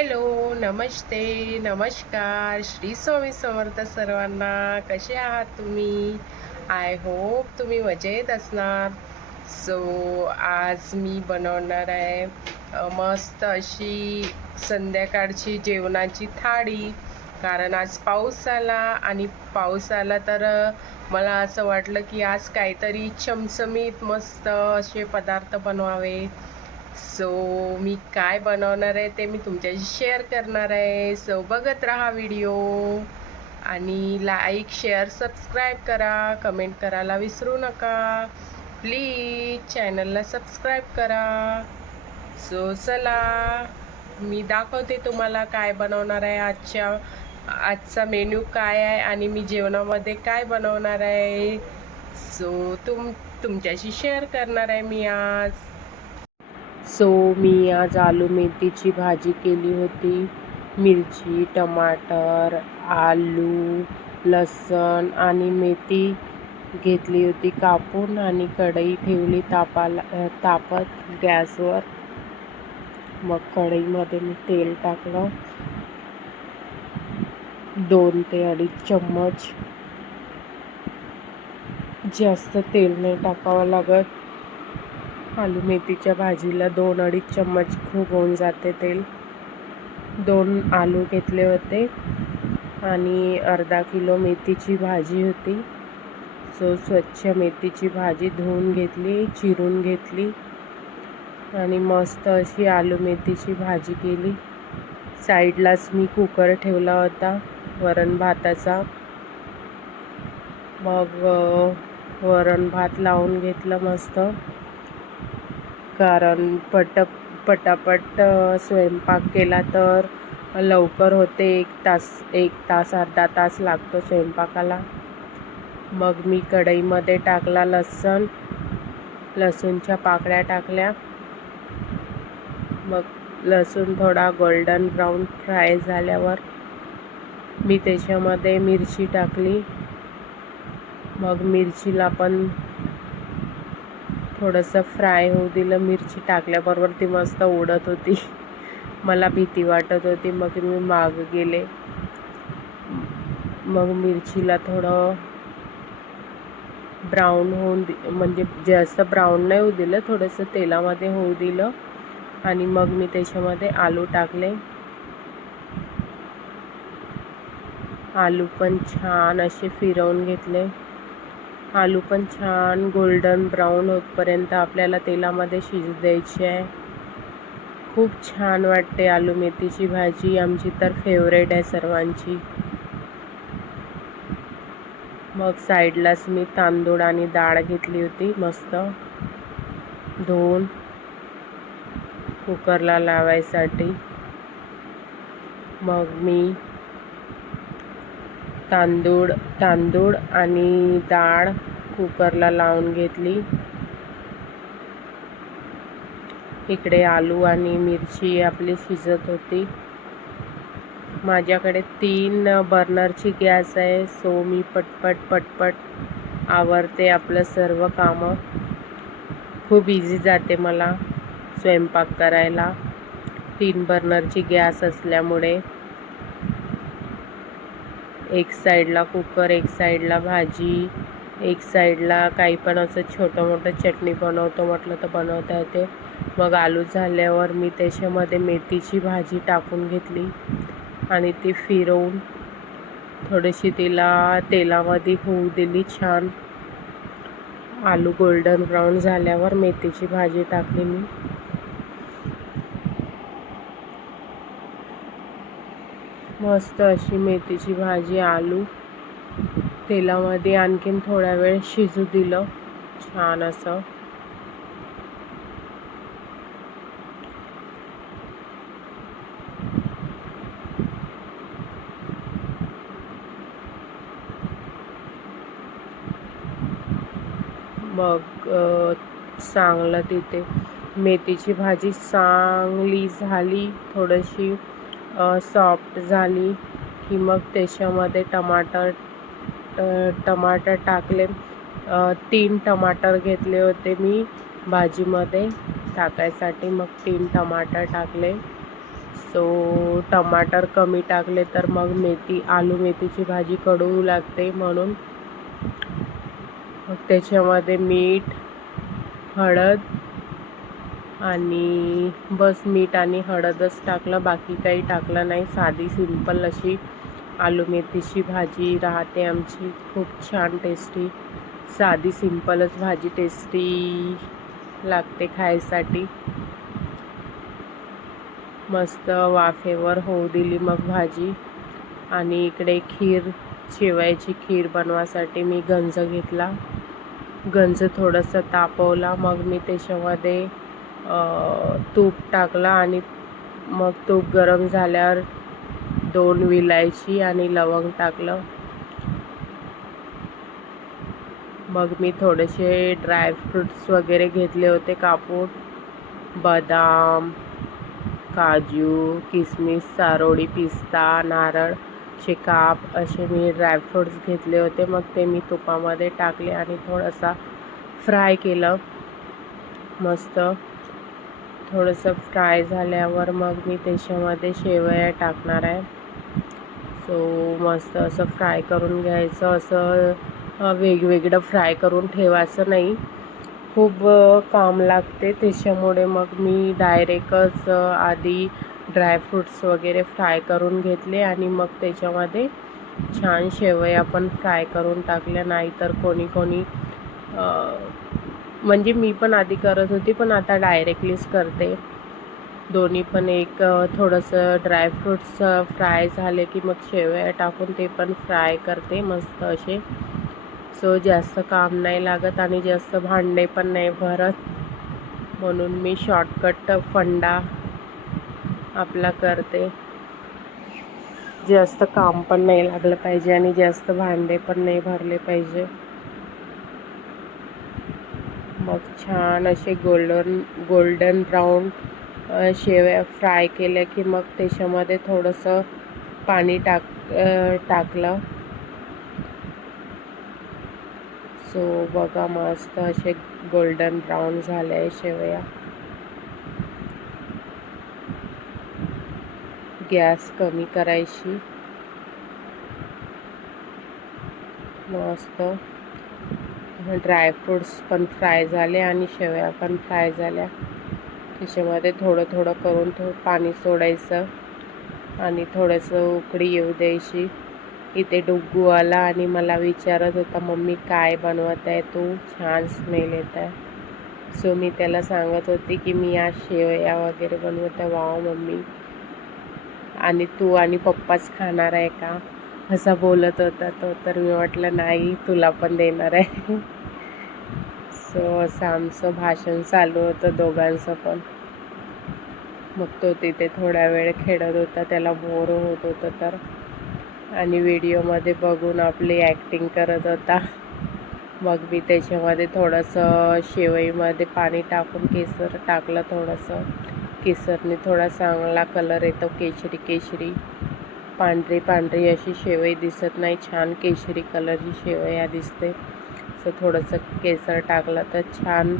Hello, नमस्ते, नमस्कार. श्री स्वामी समर्थ सर्वांना. कसे आहात तुम्ही? आय होप तुम्ही मजेत असणार. आज मी बनवणार आहे मस्त अशी संध्याकाळची जेवणाची थाळी. कारण आज पाऊस आला आणि पाऊस आला तर मला असं वाटलं की आज काहीतरी चमचमीत मस्त असे पदार्थ बनवावे. मी काय बनवणार आहे ते मी तुमच्याशी शेअर करणार आहे. बघत राहा व्हिडिओ आणि लाईक शेअर सबस्क्राईब करा. कमेंट करायला विसरू नका. प्लीज चॅनलला सबस्क्राईब करा. चला मी दाखवते तुम्हाला काय बनवणार आहे. आजचा मेन्यू काय आहे आणि मी जेवणामध्ये काय बनवणार आहे. तुमच्याशी शेअर करणार आहे मी आज. मी आज आलू मेथीची भाजी केली होती. मिरची, टमाटर, आलू, लसूण आणि मेथी घेतली होती कापून आणि कढई ठेवली तापत गॅसवर. मग कढईमध्ये मी तेल टाकलं 2 ते 2.5 चम्मच. जास्त तेल नाही टाकावं लागत. आलू मेथीच्या भाजीला 2-2.5 चम्मच खूप होऊन जाते तेल. 2 आलू घेतले होते आणि अर्धा किलो मेथीची भाजी होती. स्वच्छ मेथीची भाजी धुवून घेतली, चिरून घेतली आणि मस्त अशी आलू मेथीची भाजी केली. साईडलाच मी कुकर ठेवला होता वरण भाताचा. मग वरण भात लावून घेतलं मस्त. कारण पटापट स्वयंपाक केला तर लवकर होते. 1 तास अर्धा तास लागतो स्वयंपाकाला. मग मी कढईमध्ये टाकला लसूणच्या पाकळ्या टाकल्या. मग लसूण थोडा गोल्डन ब्राऊन फ्राय झाल्यावर मी त्याच्यामध्ये मिरची टाकली. मग मिरचीला पण थोडंसं फ्राय होऊ दिलं. मिरची टाकल्याबरोबर ती मस्त उडत होती. मला भीती वाटत होती. मग मी मागं गेले. मग मिरचीला थोडं ब्राऊन म्हणजे जास्त ब्राऊन नाही होऊ दिलं, थोडंसं तेलामध्ये होऊ दिलं आणि मग मी त्याच्यामध्ये आलू टाकले. आलू पण छान असे फिरवून घेतले. आलू पण छान गोल्डन ब्राऊन होतपर्यंत आपल्याला तेलामध्ये शिजू द्यायची आहे. खूप छान वाटते आलू मेथीची भाजी. आमची तर फेवरेट आहे सर्वांची. मग साईडलाच मी तांदूळ आणि डाळ घेतली होती मस्त धुवून कुकरला लावायसाठी. मग मी तांदूळ आणि डाळ कुकरला लावून घेतली. इकडे आलू आणि मिरची आपली शिजत होती. माझ्याकडे 3 बर्नरची गॅस आहे. मी पटपट आवरते आपलं सर्व कामं. खूप इझी जाते मला स्वयंपाक करायला 3 बर्नरची गॅस असल्यामुळे. एक साईडला कुकर, एक साईडला भाजी, एक साईडला काही पण असं छोटं मोठं चटणी बनवतो म्हटलं तर बनवता येते. मग आलू झाल्यावर मी त्याच्यामध्ये मेथीची भाजी टाकून घेतली आणि ती फिरवून थोडीशी तिला तेलामध्ये होऊ दिली छान. आलू गोल्डन ब्राऊन झाल्यावर मेथीची भाजी टाकली मी. मस्त अशी मेथीची भाजी आलू तेलामध्ये आणखीन थोडा वेळ शिजू दिलं छान असं. मग चांगलं तिथे मेथीची भाजी चांगली झाली, थोडीशी सॉफ्ट झाली की मग त्याच्यामध्ये टमाटर टाकले. 3 टमाटर घेतले होते मी भाजीमध्ये टाकायसाठी. मग 3 टमाटर टाकले. सो टमाटर कमी टाकले तर मग आलू मेथीची भाजी कडू लागते, म्हणून मग त्याच्यामध्ये मीठ, हळद आणि बस मीठ आणि हळदच टाकलं, बाकी काही टाकलं नाही. साधी सिंपल अशी आलू मेथीची भाजी राहते आमची, खूप छान टेस्टी. साधी सिंपलच भाजी टेस्टी लागते खायसाठी. मस्त वाफेवर होऊ दिली मग भाजी. आणि इकडे शेवयाची खीर बनवासाठी मी गंज घेतला. गंज थोडंसं तापवला, मग मी त्याच्यामध्ये तूप टाकलं आणि मग तूप गरम झाल्यावर 2 विलायची आणि लवंग टाकलं. मग मी थोडेसे ड्रायफ्रूट्स वगैरे घेतले होते कापून, बदाम, काजू, किसमिस, चारोळी, पिस्ता, नारळचे काप असे मी ड्रायफ्रूट्स घेतले होते. मग ते मी तुपामध्ये टाकले आणि थोडंसं फ्राय केलं. मस्त थोडंसं फ्राय झाल्यावर मग मी त्याच्यामध्ये शेवया टाकणार आहे. सो मस्त असं फ्राय करून घ्यायचं. असं वेगवेगळं फ्राय करून ठेवायचं नाही, खूप काम लागते. त्याच्यामुळे मग मी डायरेक्टच आधी ड्रायफ्रूट्स वगैरे फ्राय करून घेतले आणि मग त्याच्यामध्ये छान शेवया पण फ्राय करून टाकल्या. नाहीतर कोणी म्हणजे मी पण आधी करत होती, पण आता डायरेक्टलीच करते. दोन्ही पण एक थोडंसं ड्रायफ्रूट्स फ्राय झाले की मग शेवया टाकून ते पण फ्राय करते मस्त असे. सो जास्त काम नाही लागत आणि जास्त भांडे पण नाही भरत, म्हणून मी शॉर्टकट फंडा आपला करते. जास्त काम पण नाही लागलं पाहिजे आणि जास्त भांडे पण नाही भरले पाहिजे. मग छान असे गोल्डन ब्राऊन शेवया फ्राय केल्या की मग त्याच्यामध्ये थोडंसं पाणी टाकलं. सो बघा मस्त असे गोल्डन ब्राऊन झाले आहे शेवया. गॅस कमी करायची. मस्त ड्रायफ्रूट्स पण फ्राय झाले आणि शेवया पण फ्राय झाल्या. त्याच्यामध्ये थोडं करून पाणी सोडायचं आणि थोडंसं उकळी येऊ द्यायची. इथे डुग्गू आला आणि मला विचारत होता, मम्मी काय बनवत आहे तू, छान स्मेल येत आहे. सो मी त्याला सांगत होती की मी आज शेवया वगैरे बनवत आहे. वाव मम्मी, आणि तू आणि पप्पाच खाणार आहे का, असा बोलत होता तो. तर मी म्हटलं नाही, तुला पण देणार आहे. सो असं आमचं भाषण चालू होतं दोघांचं पण. मग तो तिथे थोडा वेळ खेळत होता, त्याला बोर होत होतं तर, आणि व्हिडिओमध्ये बघून आपली ॲक्टिंग करत होता. मग मी त्याच्यामध्ये थोडंसं शेवईमध्ये पाणी टाकून केसर टाकलं थोडंसं. केसरने थोडा चांगला कलर येतो, केशरी पांढरी अशी शेवई दिसत नाही, छान केशरी कलरची शेवया दिसते. सो थोडंसं केसर टाकलं तर छान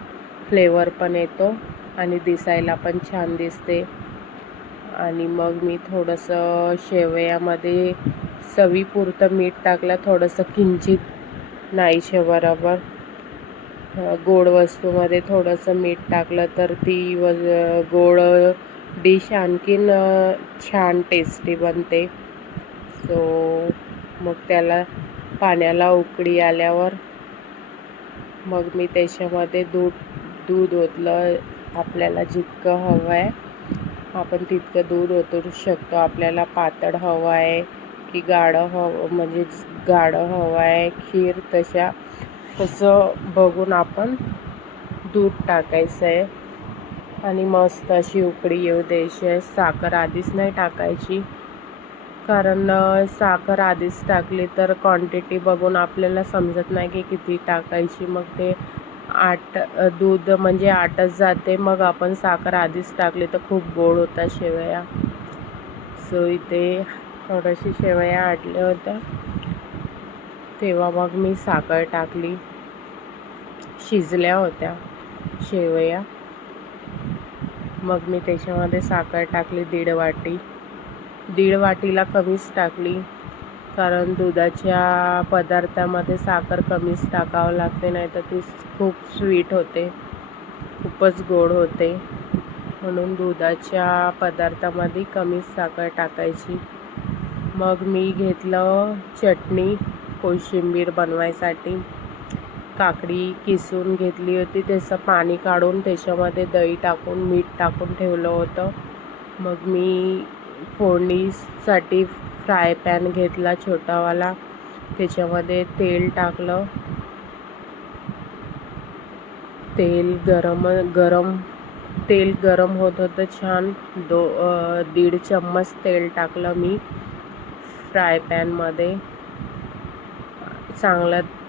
फ्लेवर पण येतो आणि दिसायला पण छान दिसते. आणि मग मी थोडंसं शेवयामध्ये चवीपुरतं मीठ टाकलं, थोडंसं किंचित, नाहीशे बरोबर. गोड वस्तूमध्ये थोडंसं मीठ टाकलं तर ती गोड डिश आणखीन छान टेस्टी बनते. सो मग त्याला पाण्याला उकळी आल्यावर मग मी त्याच्यामध्ये दूध ओतलं. आपल्याला जितकं हवं आहे आपण तितकं दूध ओतू शकतो. आपल्याला पातळ हवं आहे की गाढं हवं आहे खीर, तसं बघून आपण दूध टाकायचं आहे आणि मस्त अशी उकळी येऊ द्यायची आहे. साखर आधीच नाही टाकायची, कारण साखर आधीच टाकली तर क्वांटिटी बघून आपल्याला समजत नाही की किती टाकायची. मग ते दूध म्हणजे आटच जाते. मग आपण साखर आधीच टाकली तर खूप गोड होता शेवया. सो इथे थोडीशी शेवया आटल्या होत्या तेव्हा मग मी साखर टाकली. शिजल्या होत्या शेवया. मग मी त्याच्यामध्ये साखर टाकली 1.5 वाटी. 1.5 वाटीला कमीच टाकली, कारण दुधाच्या पदार्थामध्ये साखर कमीच टाकावं लागते, नाही तर ती खूप स्वीट होते, खूपच गोड होते. म्हणून दुधाच्या पदार्थामध्ये कमीच साखर टाकायची. मग मी घेतलं चटणी कोशिंबीर बनवायसाठी. काकडी किसून घेतली होती, त्याचं पाणी काढून त्याच्यामध्ये दही टाकून मीठ टाकून ठेवलं होतं. मग मी फोडणीसाठी फ्राय पॅन घेतला छोटावाला, त्याच्यामध्ये तेल टाकलं. तेल गरम होत होतं छान. 1.5 चम्मच तेल टाकलं मी फ्राय पॅनमध्ये.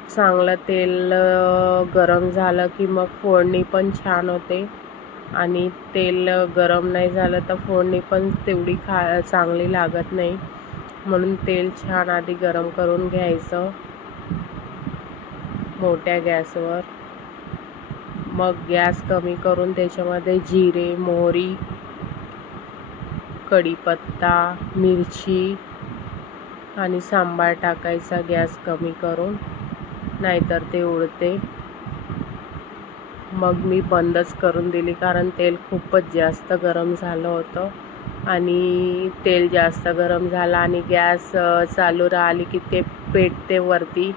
चांगलं तेल गरम झालं की मग फोडणी पण छान होते, आणि तेल गरम नाही झालं तर फोडणी पण तेवढी चांगली लागत नाही. म्हणून तेल छान आधी गरम करून घ्यायचं मोठ्या गॅसवर. मग गॅस कमी करून त्याच्यामध्ये जिरे, मोहरी, कढीपत्ता, मिरची आणि सांबार टाकायचा गॅस कमी करून, नाहीतर ते उडते. मग मी बंदच करून दिली, कारण तेल खूपच जास्त गरम झालं होतं. आणि तेल जास्त गरम झालं आणि गॅस चालू राहिली की ते पेटते वरती,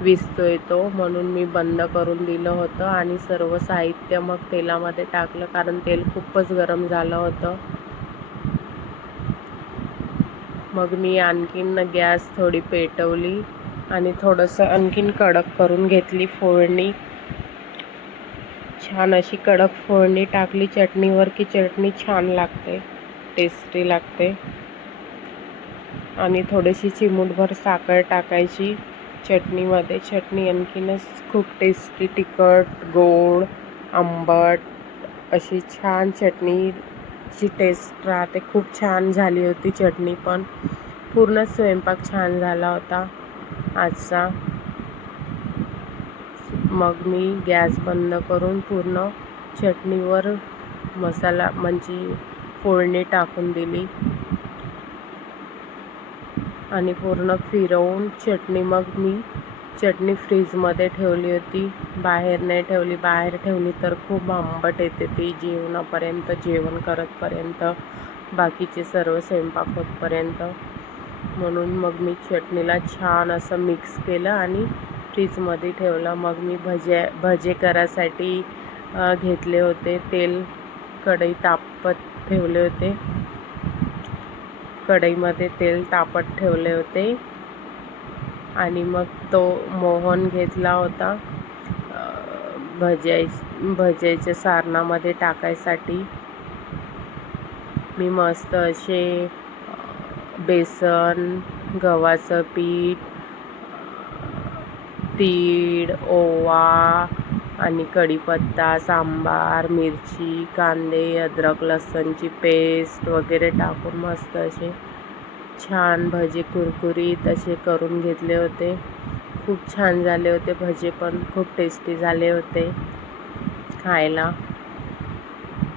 विजतोय तो. म्हणून मी बंद करून दिलं होतं आणि सर्व साहित्य मग तेलामध्ये टाकलं, कारण तेल खूपच गरम झालं होतं. मग मी आणखीन गॅस थोडी पेटवली आणि थोडंसं आणखीन कडक करून घेतली फोडणी. छान अशी कडक फोडणी टाकली चटणीवर की चटणी छान लागते, टेस्टी लागते. आणि थोडीशी चिमूटभर साखर टाकायची चटणीमध्ये. चटणी आणखीनच खूप टेस्टी, तिखट, गोड, आंबट अशी छान चटणीची टेस्ट राहते. खूप छान झाली होती चटणी पण. पूर्ण स्वयंपाक छान झाला होता आजचा. मग मी गॅस बंद करून पूर्ण चटणीवर मसाला म्हणजे फोडणी टाकून दिली आणि पूर्ण फिरवून मग मी चटणी फ्रीजमध्ये ठेवली होती, बाहेर नाही ठेवली. बाहेर ठेवली तर खूप आंबट येते ती जेवण करतपर्यंत, बाकीचे सर्व स्वयंपाक होतपर्यंत. म्हणून मग मी चटणीला छान असं मिक्स केलं आणि फ्रीजमध्ये ठेवलं. मग मी भजे करायसाठी घेतले होते तेल. कढई तापत ठेवले होते, कढईमध्ये तेल तापत ठेवले होते आणि मग तो मोहन घेतला होता भज्याच्या सारणामध्ये टाकायसाठी. मी मस्त असे बेसन, गव्हाचं पीठ, तीळ, ओवा आणि कढीपत्ता, सांबार, मिरची, कांदे, अद्रक लसूणची पेस्ट वगैरे टाकून मस्त असे छान भजे कुरकुरीत असे करून घेतले होते. खूप छान झाले होते भजे, पण खूप टेस्टी झाले होते खायला.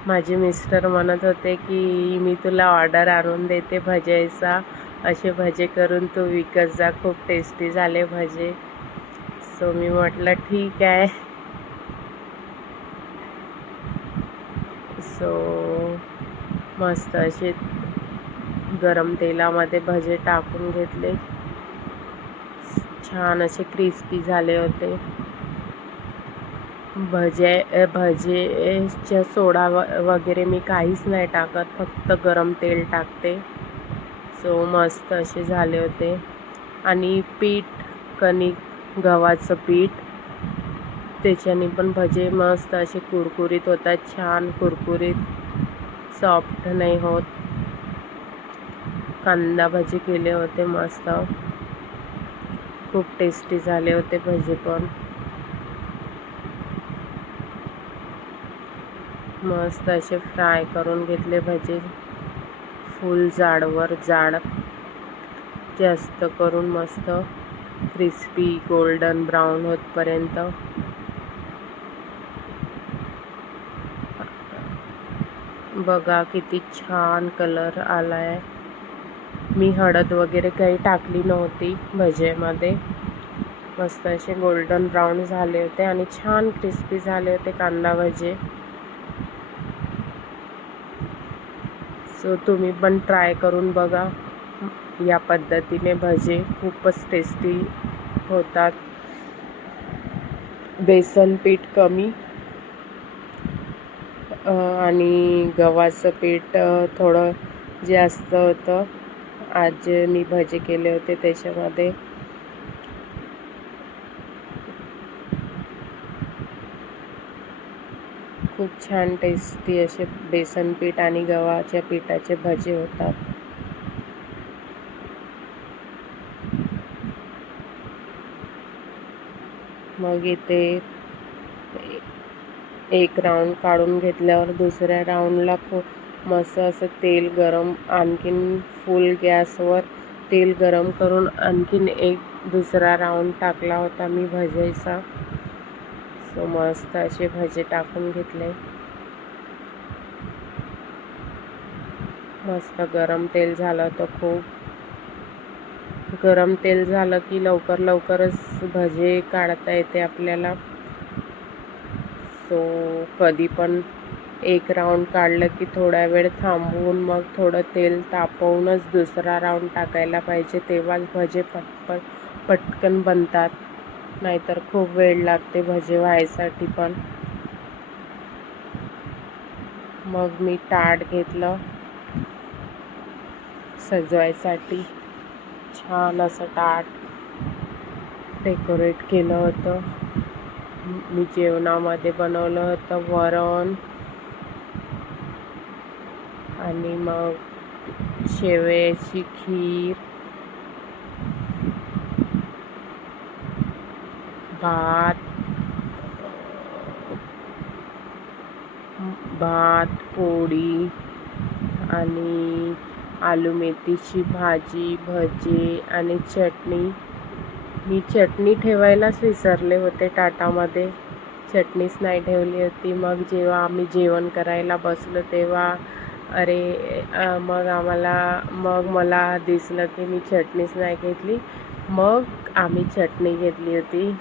माझे मिस्टर म्हणत होते की मी तुला ऑर्डर आणून देते भज्याचा, असे भजे करून तू विकत जा, खूप टेस्टी झाले भजे. सो मी म्हटलं ठीक आहे. सो मस्त असे गरम तेलामध्ये भजे टाकून घेतले. छान असे क्रिस्पी झाले होते. भजेच्या सोडा वगैरे मी काहीच नाही टाकत, फक्त गरम तेल टाकते. सो मस्त असे झाले होते. आणि कणिक गव्हाचं पीठ, त्याच्याने पण भजे मस्त असे कुरकुरीत होतात, छान कुरकुरीत, सॉफ्ट नाही होत. कांदा भजे केले होते मस्त, खूप टेस्टी झाले होते भजे पण. मस्त असे फ्राय करून घेतले भजे, फुल जाड जास्त करून, मस्त क्रिस्पी गोल्डन ब्राऊन होतपर्यंत. बघा किती छान कलर आलाय. मी हळद वगैरे काही टाकली नव्हती भजेमध्ये. मस्त असे गोल्डन ब्राऊन झाले होते आणि छान क्रिस्पी झाले होते कांदा भजे. सो तुम्ही पण ट्राय करून बघा या पद्धतीने. भजे खूपच टेस्टी होतात. बेसन पीठ कमी आणि गव्हाचं पीठ थोडं जास्त होतं. आज मी भजे केले होते त्याच्यामध्ये. खूप छान टेस्टी असे बेसन पीठ आणि गव्हाच्या पिठाचे भजे होतात. मग इथे एक राऊंड काढून घेतल्यावर दुसऱ्या राऊंडला मस्त असं तेल गरम, आणखीन फुल गॅसवर तेल गरम करून आणखीन एक दुसरा राऊंड टाकला होता मी भजेचा. सो मस्त असे भजे टाकून घेतले. मस्त गरम तेल झालं होतं. खूप गरम तेल झालं की लवकरच भजे काढता येते आपल्याला. सो कधी पण एक राऊंड काढलं की थोडा वेळ थांबवून मग थोडं तेल तापवूनच दुसरा राऊंड टाकायला पाहिजे. तेव्हाच भजे पटकन बनतात. नाहीतर खूप वेळ लागते भजे व्हायसाठी पण. मग मी ताट घेतलं सजवायसाठी. छान असं ताट डेकोरेट केलं होतं. मी जेवणामध्ये बनवलं होतं वरण आणि मग शेवयाची खीर, भात, पोळी आणि आलू मेथीची भाजी, भजे आणि चटणी. मी चटणी ठेवायलाच विसरले होते ताटामध्ये. चटणीच नाही ठेवली होती. मग जेव्हा आम्ही जेवण करायला बसलो तेव्हा मग मला दिसलं की मी चटणीच नाही घेतली. मग आम्ही चटणी घेतली होती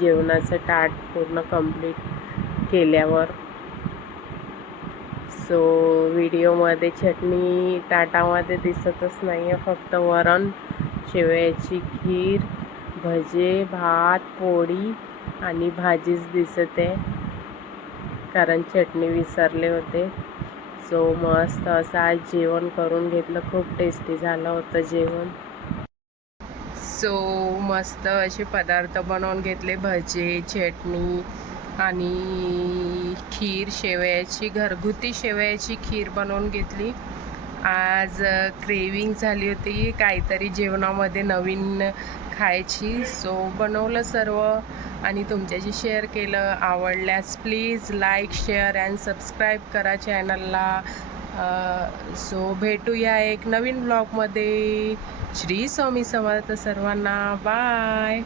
जेवणाचं ताट पूर्ण कंप्लीट केल्यावर. सो व्हिडिओमध्ये चटणी ताटामध्ये दिसतच नाही आहे. फक्त वरण, शेवयाची खीर, भजे, भात, पोळी आणि भाजीच दिसत आहे, कारण चटणी विसरले होते. सो मस्त असं आज जेवण करून घेतलं. खूप टेस्टी झालं होतं जेवण. सो मस्त असे पदार्थ बनवून घेतले. भजे, चटणी आणि खीर, घरगुती शेवयाची खीर बनवून घेतली. आज क्रेविंग झाली होती काहीतरी जेवणामध्ये नवीन खायची. सो बनवलं सर्व आणि तुमच्याशी शेअर केलं. आवडल्यास please like, share and subscribe करा चॅनलला. सो भेटूया एक नवीन ब्लॉगमध्ये. श्री स्वामी समर्थ सर्वांना. बाय.